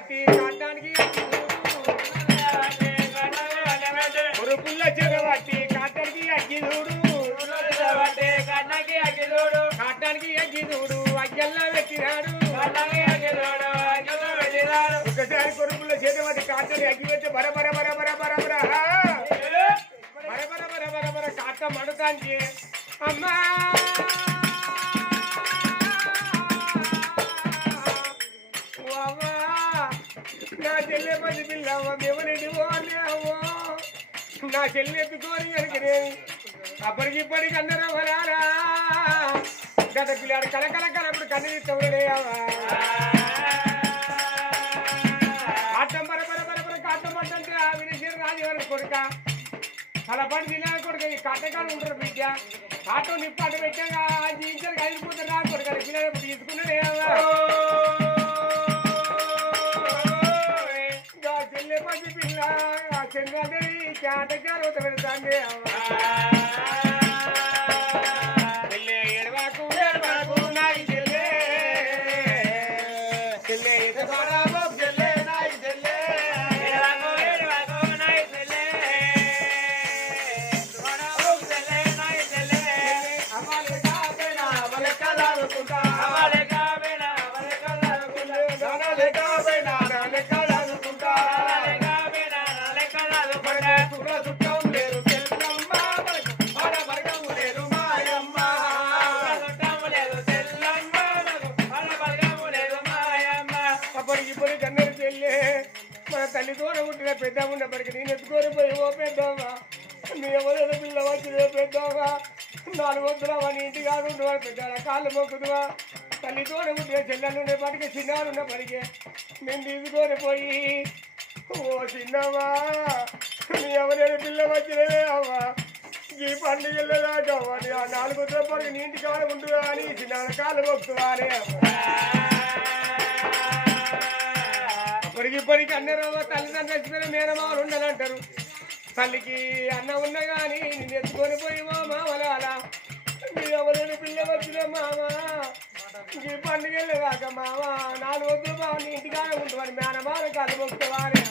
బట్టి కాటానికి పుల్ల చెర బట్టి కాటానికి అగ్గి చూడు కాటానికి అగ్గి చూడు అగ్గల్లా పెట్టినాడు ఒకసారి కొరుపుల్ల చేత బట్టి కాటానికి అగ్గి పెట్టి బరబర బరబర బరబర బరబర బరబర బర కాట మడతానికి అమ్మా నా చెల్లె పది పిల్లవ్వ ఎవరెడ్డి పోలేవో నా చెల్లి ఎత్తుకోని కనుకనే అప్పటికిప్పటికి అందరవరారా గత పిల్లాడు కలకల కలప్పుడు కన్ను తీస్తావులేవా కాటం బరబర బరబర కాటం అంటే ఆ వినేశ్వర రాజు కొడుక కలపడి జిల్లా కొడుక ఈ కాటకాలు ఉంటారు బిడ్డ కాటం నిప్పాటు పెట్టాగా జీవించారు కలిగిపోతారు రా కొడుక పిల్లలు తీసుకున్నాడేవా చెల్లె పది పిల్ల చంద్రదేవి కాటకాలు పెడతాండే చెల్లె ఎడవాకు ఎడవాకు నాయి చెల్లె చెల్లె ఎడవాకు చెల్లె నాయి చెల్లె ఎడవాకు ఎడవాకు నాయి చెల్లె ఎడవాకు చెల్లె నాయి చెల్లె అమలే కాబేనా వలే కలాలుకుంటా అమలే కాబేనా వలే కలాలుకుంటా నాలే కాబేనా నాలే కలాలుకుంటా నాలే కాబేనా నాలే కలాలుకుంటా సుర సుట్టం లేరు తెల్లమ్మ బడ బడగం లేరు మాయమ్మ సుట్టం లేరు తెల్లమ్మ బడ బడగం లేరు మాయమ్మ అప్పటికిప్పుడు కన్నెరు చెల్లె మన తల్లి తోడ పుట్టిన పెద్ద ఉన్నప్పటికీ నేను ఎత్తుకొని పోయి ఓ పెద్దవా నీ ఎవరైనా పిల్ల వచ్చిన పెద్దవా 4 వద్దులా వాని ఇంటి కాదు పెద్ద కాళ్ళు మొక్కుదువా తల్లి తోడ పుట్టిన చెల్లెలు ఉండేప్పటికీ చిన్నాలు ఉన్నప్పటికీ నేను తీసుకొని పోయి ఓ చిన్నవా నీ ఎవరైనా పిల్ల వచ్చినవే అవ్వా ఈ పండుగల్లో దాకావా నీ ఆ 4 వద్దుల పడికి నీ ఇంటి కాడ ఉంటుందా అని చిన్న కాళ్ళు మొక్కుతువా అని అప్పటికిప్పటికి అన్నరావా తల్లిదండ్రులు వచ్చిపోయిన మేనమావలు ఉండాలంటారు తల్లికి అన్న ఉన్నా కానీ నేను ఎత్తుకొని పోయి మామలా నీ ఎవరైనా పిల్ల వచ్చిన మామ ఈ పండుగలు కాక మామ 4 వద్దులు బావ నీ ఇంటికాడ ఉంటుంది మేనమావ కాళ్ళు మొక్కుతావా అని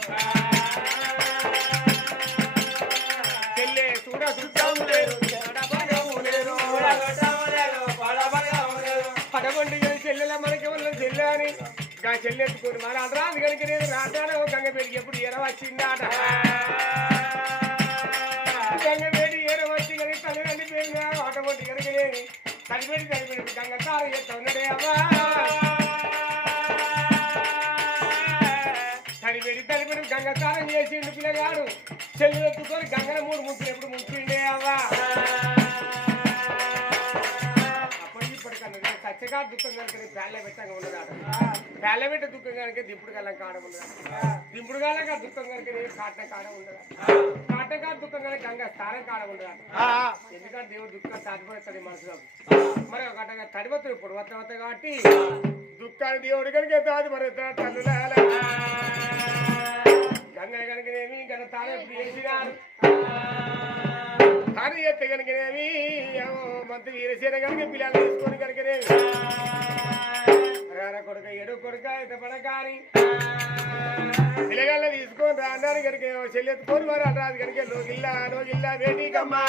చెల్లె చూడ చుట్టాము లేరు పడబండి చెల్లెల మనకెవరు చెల్లె అని గా చెల్లె ఎత్తుకొని మన రాదు కనుక నేను రాటాడో గంగపేడికి ఎప్పుడు ఎర వచ్చిందాట గంగపేడి ఎర వచ్చి కానీ తల్లిదండ్రి పేరుగా ఆటోమేటి కనుకనేది తల్లిపేడి గంగ తార చేస్తా ఉన్నాడే అమ్మా తల్లిపేడి గంగ తారం చేసిండు పిల్లగాడు చెల్లి ఎత్తుకొని గంగల 3 ముక్కులు ఎప్పుడు ముంచిండే అవ్వా సచ్చగా దుఃఖం కనుక పేళ్ళ పెట్టంగా ఉండదా పేళ్ళ పెట్టే దుఃఖం కనుక దింపుడు గల్లం కాడ ఉండదా దింపుడు గల్లంగా దుఃఖం కనుక కాటన కాడ ఉండదా కాటన కాడ దుఃఖం కనుక గంగ స్థానం కాడ ఉండదా ఎందుకంటే దేవుడు దుఃఖం తడిపోతుంది మనసులో మరి ఒక తడిపోతుంది ఇప్పుడు వత్త కాబట్టి దుఃఖాన్ని దేవుడు కనుక తాది మరి తల్లు గంగ కనుకనేమి గత తాను ఎప్పుడు చేసినారు తాను చేస్తే కనుకనేమి మంత్రి వీరసేన కనుక పిల్లలు తీసుకొని కనుకనేమి కొడుక ఎడు కొడుక ఇంత పడకాని పిల్లగాళ్ళ తీసుకొని రా అన్నారు కనుక చెల్లెత్తుకొని మరి అన్నారు కనుక లోగిల్లా వేటికమ్మా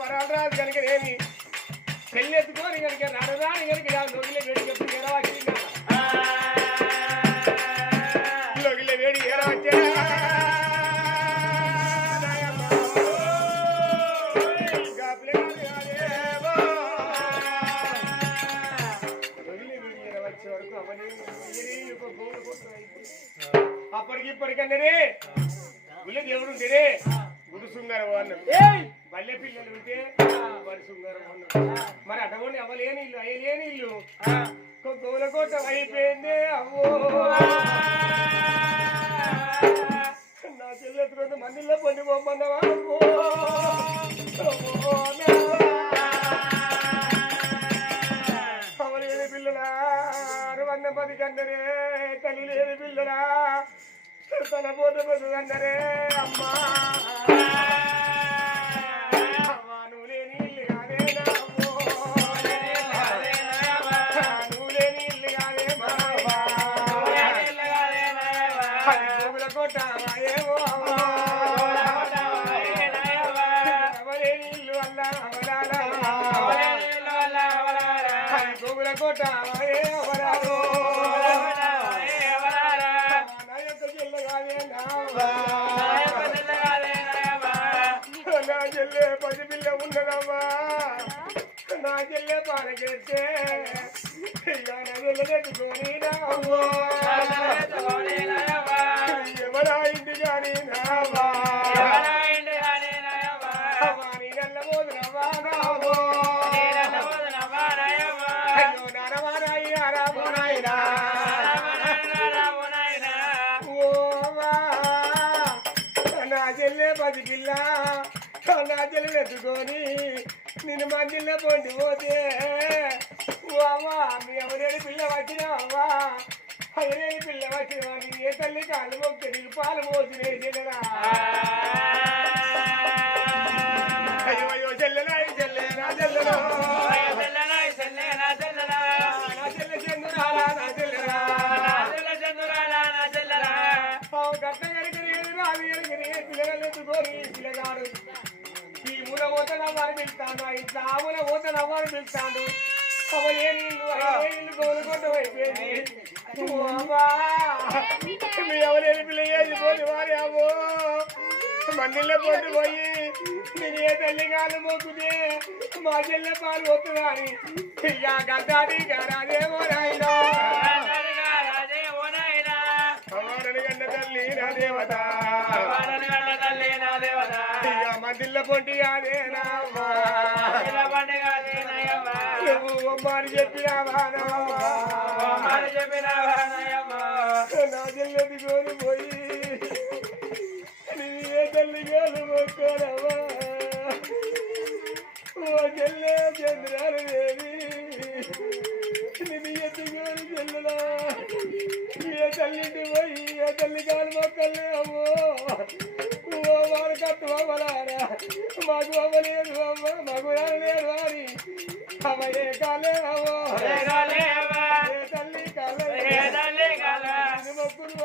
వరాలరాజు కనుకనేమి చెల్లెత్తుకొని కనుక రాని కనుక లోగిలే వేడి చెప్పి ఎరవచ్చింది లోగిలే వేడి ఎరవచ్చా లోగిలే వేడి ఎరవచ్చా అప్పటికి ఇప్పటికన్నరే గుళ్ళ దేవుడు ఉంటేనే గుడు శృంగారం అన్నాడు బల్లె పిల్లలు ఉంటే వారి శృంగారం అన్నాడు మరి అటువంటి అవ్వలేని ఇల్లు అయ్యలేని ఇల్లు గోల కోట అయిపోయింది అవ్వో నా చెల్లెత్తుకుంటే మందిలో పొంది పోమన్నావా అవలేని పిల్లలా 60 కందరే తల్లి లేని పిల్లలా తన పోతే పోతుందరే అమ్మా నువ్వు లేని ఇల్లు కాదేనా నువ్వు లేని ఇల్లు కాదే బాబుల కోట ఏమో అవలేని ఇల్లు వల్ల అవలాల గోగుల కోట నా చెల్లె పసిపిల్ల ఉన్నదమ్మా నా చెల్లె పాలకెడితే నా చెల్లెట్టుకొని ఎవరా ఇంటి కానీ నల్లబోదునవ్వా అయ్యో నానవారాయి ఆరాబోనాయినా నా చెల్లె పసిపిల్ల నా చెల్లెలు ఎత్తుకొని నిన్ను మందిలో పొండి పోతే అమ్మా మీ ఎవరేని పిల్ల వచ్చినావా ఎవరేని పిల్ల వచ్చినా నీ ఏ తల్లి కాళ్ళు మొక్కి నీకు పాలు పోతున్నాయి చెల్లెలా అయ్యో అయ్యో చెల్లెలా చెల్లెనా చెల్లెలా నా చెల్లె చెందురాలా నా చెల్లెలా గట్ట కరిగిరి రావి కరిగిరి పిల్లలు ఎత్తుకొని పిల్లగాడు ఈ మూల పోతనవ్వని పిలుస్తాడు ఇట్లా ఆ మూల పోతనవ్వని పిలుస్తాడు అవలేని ఇల్లు కోలుకుంటూ అయిపోయింది మీ ఎవరేని పిల్ల ఏది పోయి వారి అమ్మో మందిలో పోటీ పోయి నేను ఏ తల్లి కాలు మొక్కుతే మా చెల్లె పాలు పోతుంది అని ఇక గద్దాది గారాదేమో రాయినా కన్న తల్లి నా దేవత ఇక మందిలో పొంటి అదేనా నువ్వు అమ్మాని చెప్పినావా నా చెల్లెది కోల్పోయి నువ్వు ఏ తల్లి కాలు మొక్కోనవా ఓ చెల్లె చంద్రాలు దేవి నువ్వు ఎత్తుకోని చెల్లెలా ఏ తల్లింటి పోయి ఏ తల్లి కాలు మొక్కలే అమ్మో ఓ వారు కట్టు అవ్వలారా మాకు అవ్వలేదు అమ్మ మాకు లేదు అని అమ్మ ఏ కాలే అవ్వో ఏ తల్లి కాలే మొక్కులు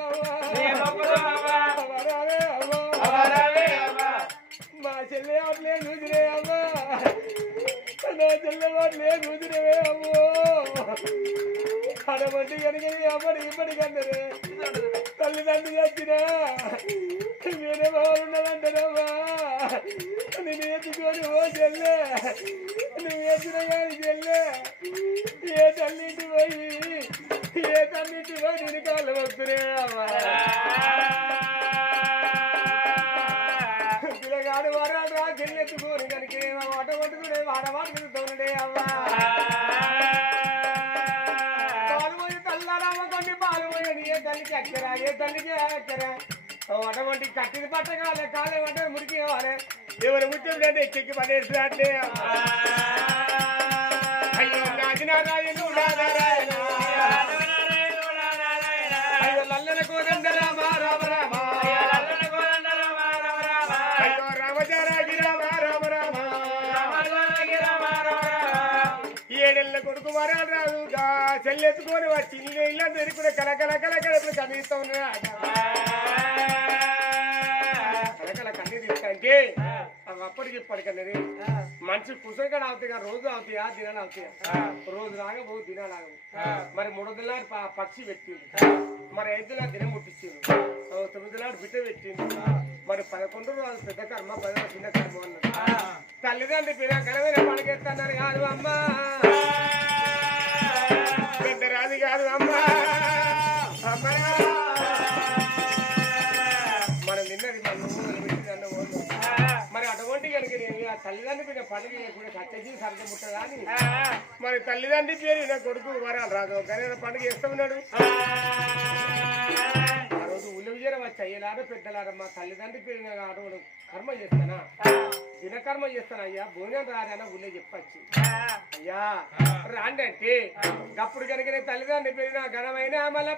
అవరాలే అమ్మో మా చెల్లె అట్లే చూసిరే అమ్మా నా చెల్లె అట్లే చూసినవే అమ్మో అడబట్టి కనుక అమ్మడికి ఇప్పటికంటే తల్లిదండ్రులు వచ్చినా వేరే బాబు ఉన్నదంటారమ్మా నేను ఎత్తుకొని ఓ చెల్లె నువ్వు ఎత్తున కానీ చెల్లె ఏ తల్లింటి పోయి ఏ తల్లింటి పోయి నేను కాళ్ళు వస్తున్నా అమ్మా పిల్లగాడు వరాలు రా చెల్లెత్తుకోని కనుక వాట పట్టుకునే వాడ పట్టుకునే అమ్మా తల్లికి అక్కరా ఏ తల్లికి అక్కరా అటువంటి కట్టిన పట్ట కాలే కాలే పట్ట మురికి కావాలి ఎవరు ముట్టండి ఎక్కి పడేసినట్లే అయ్యో నాది నారాయణ అయ్యో లల్లన కోదండ రామ రామ రామ అయ్యో రామచారాగి రామ రామ రామ ఏడెళ్ళ కొడుకు వరాలు రాదుగా చెల్లెత్తుకొని వచ్చి నేను ఇల్లు దొరికి కలకల కలకల కనీస్తా ఉన్నా కలకల కన్నీ తీసుకంటే అవి అప్పటికి ఇప్పటికన్నది మనిషి పుస్తకం అవుతాయి రోజు అవుతాయా దినాలు అవుతాయా రోజు రాగబో దినాలు ఆగవు మరి 3 దినాలు పక్షి పెట్టింది మరి 5 దినాలు దినం ముట్టించింది 9 దినాలు బిడ్డ పెట్టింది మరి 11 రోజులు పెద్ద కర్మ 10 రోజులు చిన్న కర్మ అన్నది తల్లిదండ్రి పిల్ల కలవైన పడగెత్తన్నారు కాదు అమ్మా పెద్ద రాజు కాదు అమ్మా పండుగ చేసుకుంటే సత్యజీ సరద ముట్టదా అని మరి తల్లిదండ్రి పేరు నా కొడుకు వరాలు రాదు కానీ పండుగ చేస్తా ఉన్నాడు. ఆ రోజు ఉల్లి విజయం వచ్చి అయ్యేలాగా పెద్దలారమ్మా తల్లిదండ్రి పేరు ఆడవాడు కర్మ చేస్తానా దినకర్మ చేస్తాను అయ్యా భోజనం రాదన్న ఊళ్ళో చెప్పచ్చు. అయ్యా రాండి అంటే అప్పుడు కనుక తల్లిదండ్రి పేరు ఘనమైన మళ్ళీ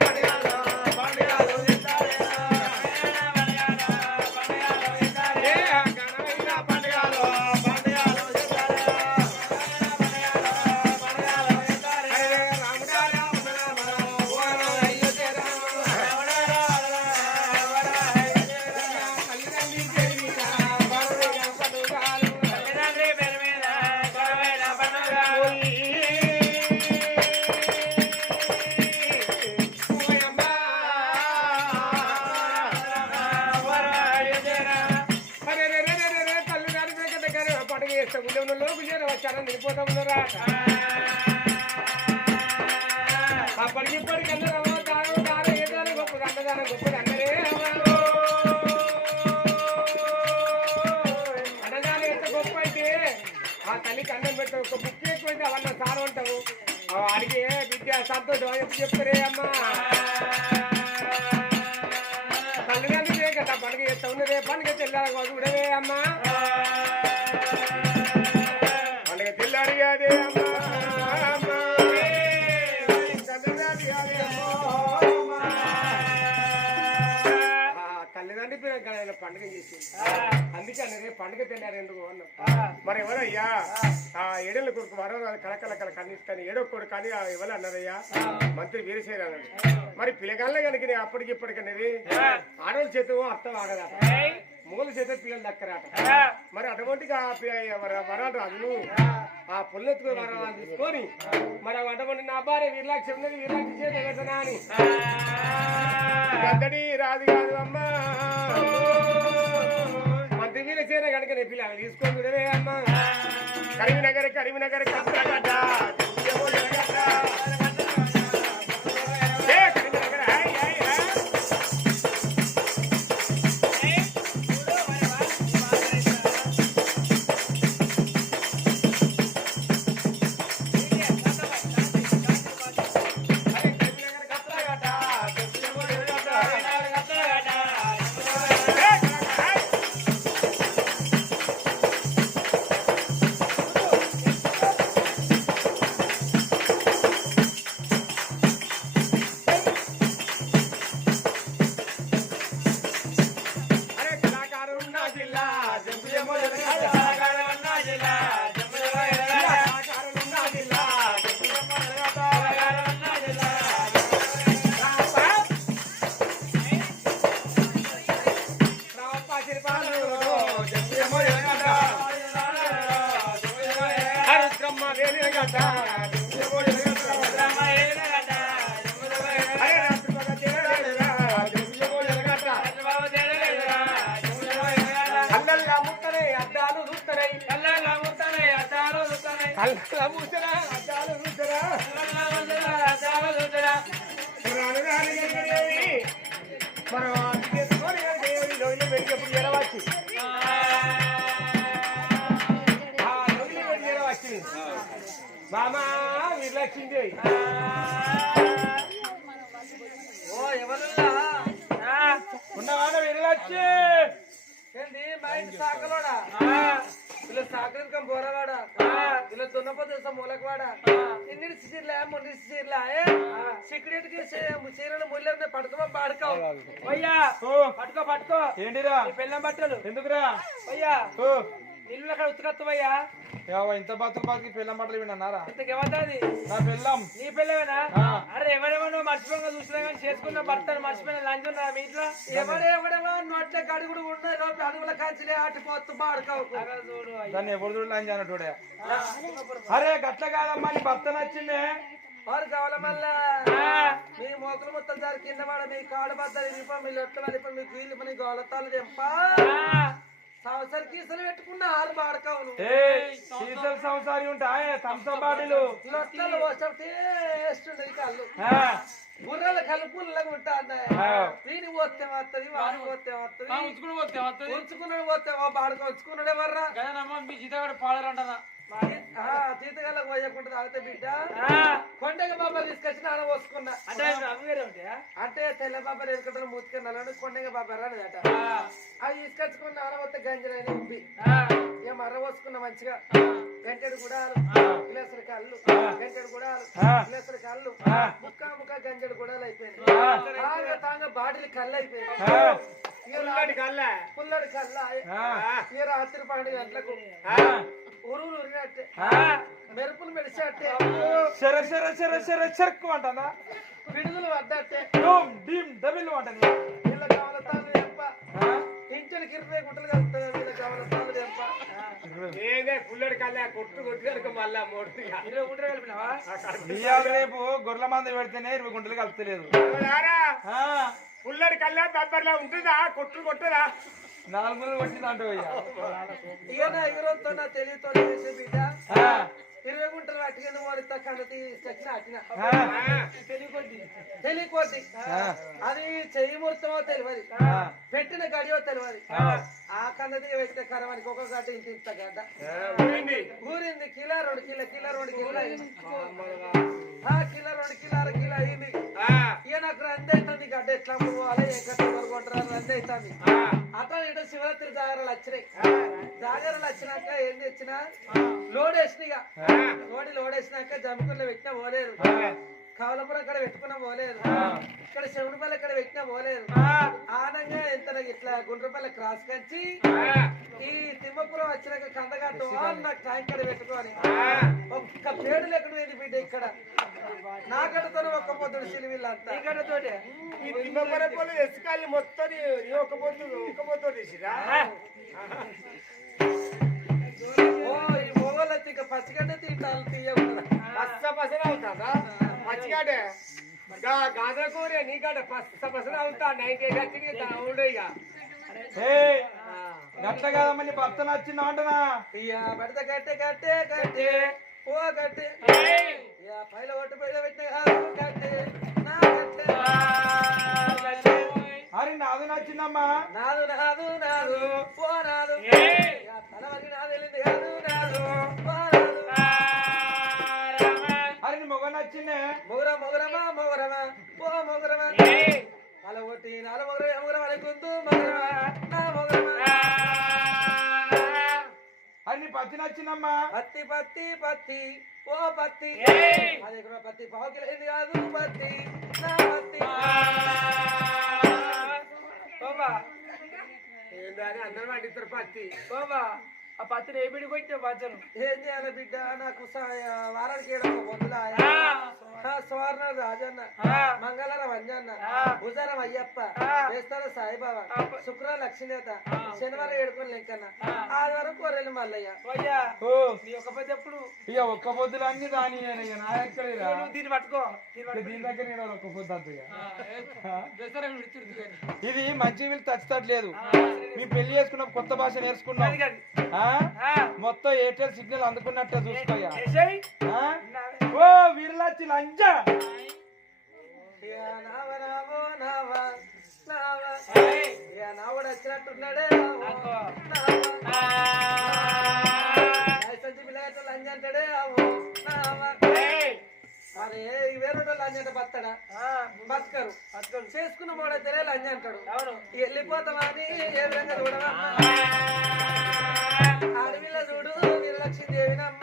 వచ్చారని నిలిపోతా ఉన్నారా అప్పటికి ఇప్పటికన్నా గొప్పది అన్నదానం గొప్పది అందరే అన్నదానం ఎంత గొప్ప అయితే ఆ తల్లికి అన్నం పెట్ట ఒక బుక్ ఎక్కువైతే అవన్న సార్ ఉంటావు అడిగి విద్య సంతోషం ఎప్పుడు చెప్తారే అమ్మా తల్లిదండ్రులే కదా పండుగ చేస్తా ఉన్నదే పండుగ తెల్లాలి చూడవే అమ్మా పండుగ తెల్లారి అదే అమ్మా తల్లిదండ్రి పిల్లలు పండుగ చేసింది అందుకే అన్నదే పండుగ తెల్లారు ఎందుకు అన్నాం. మరి ఎవరయ్యా ఆ ఏడేళ్ళ కొడుకు వరరాదు కళకళ కనిస్తాను ఏడో కొడుకు కానీ ఎవరు అన్నారయ్యా మంత్రి వీరసేన అన్నాడు. మరి పిల్లగాళ్ళ కనుక అప్పటికి ఇప్పటికనేది ఆడవాళ్ళ చేత అర్థం ఆగదా మూల చేత పిల్లలు దక్కరాట. మరి అటువంటి వరాలు రాజును ఆ పుల్లెత్తుకుని వరాలు తీసుకొని మరి అటువంటి నా భార్య వీరలాక్షి ఉన్నది వీరలాక్షి చేత పెట్టనా అని గద్దడి రాదు కాదు అమ్మా మంత్రి వీరసేన కనుక నే పిల్లలు తీసుకొని చూడవే అమ్మా కరీంనగర్ కట్టగడ్డ బామా వీరలక్ష్మి ఓ ఎవరున్నా ఉన్నవాడ వీరలక్ష్మి ఏంటి మా ఇంటి సాకలోడా ఇలా సాకరికం బోరవాడా ఇలా దున్నపోతే మూలకవాడా ఇన్ని చీరలే మొండి చీరలా సిక్రెట్కి చీరలు ముళ్ళ పడుకో పాడుకోవు అయ్యా పట్టుకో ఏంటిరా పెళ్ళం బట్టలు ఎందుకురా అయ్యా నిల్లు అక్కడ ఉతుకత్తవయ్యా ఇంత బతుకు పెళ్ళం బట్టలు విన్నారా ఇంతకేమవుతుంది నా పెళ్ళం నీ పెళ్ళమేనా అరే ఎవరెవరో మర్చిపోగా చూసినా కానీ చేసుకున్న భర్తను మర్చిపోయిన లంచ్ ఉన్నా మీ ఇంట్లో ఎవరెవడేమో నోట్ల కడుగుడు ఉన్నాయి అడుగుల కంచిలే ఆటిపోతూ పాడుకోవు దాన్ని ఎవరు చూడ లంచ్ అన్నట్టుడే అరే గట్ల కాదమ్మా నీ భర్త నచ్చిందే వారు కావాల మళ్ళా మీ మోకలు మొత్తం సారి కింద పడ మీ కాడు బద్దలు ఇరిపో మీ లొట్ల వెళ్ళిపో మీ గీళ్ళు మీ గోళతాలు తెంపా సంవత్సరం కీసలు పెట్టుకున్న ఆరు బాడకావును కీసలు సంవత్సరం ఉంటాయి తంసం బాడీలు లొట్టలు టేస్ట్ ఉండేది కళ్ళు గుర్రాల పుల్లగా ఉంటా వీని పోతే వస్తుంది వాడిని పోతే వస్తుంది ఉంచుకున్నాడు పోతే పాడుకో ఉంచుకున్నాడు ఎవర్రా మీ జీతగాడు పాడరంటదా జీతగాళ్ళకి పోయకుండా తాగితే బిడ్డ కొండగ బాబాలు తీసుకొచ్చి నాన్న పోసుకున్నా అంటే తెల్ల బాబాలు ఎందుకంటే మూసుకున్నాను కొండగ బాబా రానిదట అవి తీసుకొచ్చుకుని నాన్న పోతే గంజలైన ఉబ్బి ఇక మర్ర పోసుకున్నా మంచిగా గంటెడు గుడాలు గిలాసులు కళ్ళు గంటెడు గుడాలు గిలాసులు కళ్ళు ముక్క గంజెడు గుడాలు అయిపోయింది తాగా బాటిల్ కళ్ళు అయిపోయింది పుల్లడి కళ్ళ ఇక రాత్రి 12 గంటలకు ఉరువులు ఉరినట్టే మెరుపులు మెరిసేట్టే చెరుకు అంటదా పిడుగులు పడ్డట్టే డబిల్ అంటది వీళ్ళ కావలతాలు తెంప ఇంటికి 20 గుంటలు కలుగుతాయి వీళ్ళ కావలతాలు తెంప ఏదే పుల్లడి కళ్ళ కొట్టు మళ్ళా 20 గుంటలు కలిపినావా రేపు గొర్రెల మంది పెడితేనే 20 గుంటలు కలుపుతలేదు పుల్లడి కళ్ళ పేపర్లో ఉంటుందా కొట్టదా 4 గుంటలు కొట్టిందంటూ ఇక నా ఎగురుతో నా తెలివితో చేసే బిడ్డ 20 గుంటలు అట్టుకెళ్ళి వాడితో కన్నతి చచ్చిన అట్టిన తెలియకొద్ది అది చెయ్యి ముహూర్తమో తెలియదు పెట్టిన గడియో తెలియదు ఆ కన్నతి పెట్టిన కరవానికి ఒక గడ్డ ఇంత గడ్డ ఊరింది kilo 2 kilo kilo 2 kilo kilo 2 kilo అర కిలో అయింది ఇక నాకు రంది అవుతుంది గడ్డ ఎట్లా పోవాలి ఏ గడ్డ కొనుక్కుంటారు రంది అవుతుంది అట్లా ఇటు శివరాత్రి జాగరాలు వచ్చినాయి జాగరాలు వచ్చినాక ఏం తెచ్చినా లోడ్ వేసినాయిగా లోడ్ వేసినాక జమ్మికుల్లో పెట్టినా పోలేదు కవలపురం అక్కడ పెట్టుకున్నా పోలేదు ఇక్కడ శివునిపల్లి అక్కడ పెట్టినా పోలేదు ఆనంగా ఎంత ఇట్లా గుండ్రపల్లి క్రాస్ కంచి ఈ తిమ్మపురం వచ్చినాక కందగట్టు నాకు ట్యాంక్ కడ పెట్టుకోని ఒక్క పేడు లెక్కడ పోయింది బిడ్డ ఇక్కడ నాకడతో ఒక్క పొద్దుడు సిలివిల్లంతా ఈ తిమ్మపురం ఎసుకాలి మొత్తం ఒక పొద్దు తీసిరా ఓ ఈ మొగోళ్ళకి ఇక పచ్చిగడ్డ తింటాను తీయకుండా పసన అవుతాదా పచ్చిగాడే గాజల కూర నీకాడ పసన అవుతా నైకే గట్టికి ఉండేగా గట్ల కాదమ్మని భర్త నచ్చింది అంటున్నా ఇయ్యా పడితే కట్టే ఓ కట్టే పైల ఒట్టు పైల పెట్టిన కట్టే నా కట్టే అరే నాదు నచ్చిందమ్మా నాదు ఓ నాదు తలవరికి నాదు వెళ్ళింది నాదు ఓ నాదు అరే నీ మొగ నచ్చిందే మొగరమా ఓ మొగరమా అలా కొట్టి నాల మొగరం అనుకుంటూ మొగరమా నా మొగరమా అరే నీ పత్తి నచ్చిందమ్మా పత్తి ఓ పత్తి అది ఇక్కడ పత్తి పావుకిలేదు కాదు పత్తి నా పత్తి ఏందని అందరూ పండిస్తారు పత్తి ఆ పత్తిని ఏ బిడి కొట్టే పచ్చను ఏం చేయాలి బిడ్డ నాకు వారానికి 7 పొద్దుల స్వర్ణ రాజన్న మంగళవారం అంజన్న బుధవారం అయ్యప్ప వేస్తాడు సాయిబాబా శుక్రవారం లక్ష్మీదేవత శనివారం ఏడుకొని లెక్కన్న ఆదివారం కూరలు మల్లయ్య ఎప్పుడు ఇక ఒక్క పొద్దులు అన్ని దాని నా ఎక్కడ దీన్ని పట్టుకో దీని దగ్గర ఒక్క పొద్దు ఇది మంచి వీళ్ళు తచ్చట్లేదు మేము పెళ్లి చేసుకున్నాం కొత్త భాష నేర్చుకున్నాం మొత్తం ఎయిర్టెల్ సిగ్నల్ అందుకున్నట్టే చూసుకోయా ఓ వీరలాచి లంజా నావాడు వచ్చినట్టున్నాడే లంజ అంటాడే అరే వేరే లంజ అంటే బతడా బతకరు చేసుకున్న వాడైతే లంజ అంటాడు వెళ్ళిపోతావా అని ఏ విధంగా చూడవా అడవిలో చూడు నిర్లక్ష్మీదేవినమ్మ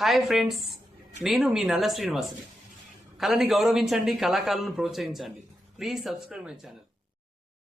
హాయ్ ఫ్రెండ్స్, నేను మీ నల్ల శ్రీనివాసుని. కళని గౌరవించండి, కళాకారులను ప్రోత్సహించండి. Please subscribe my channel.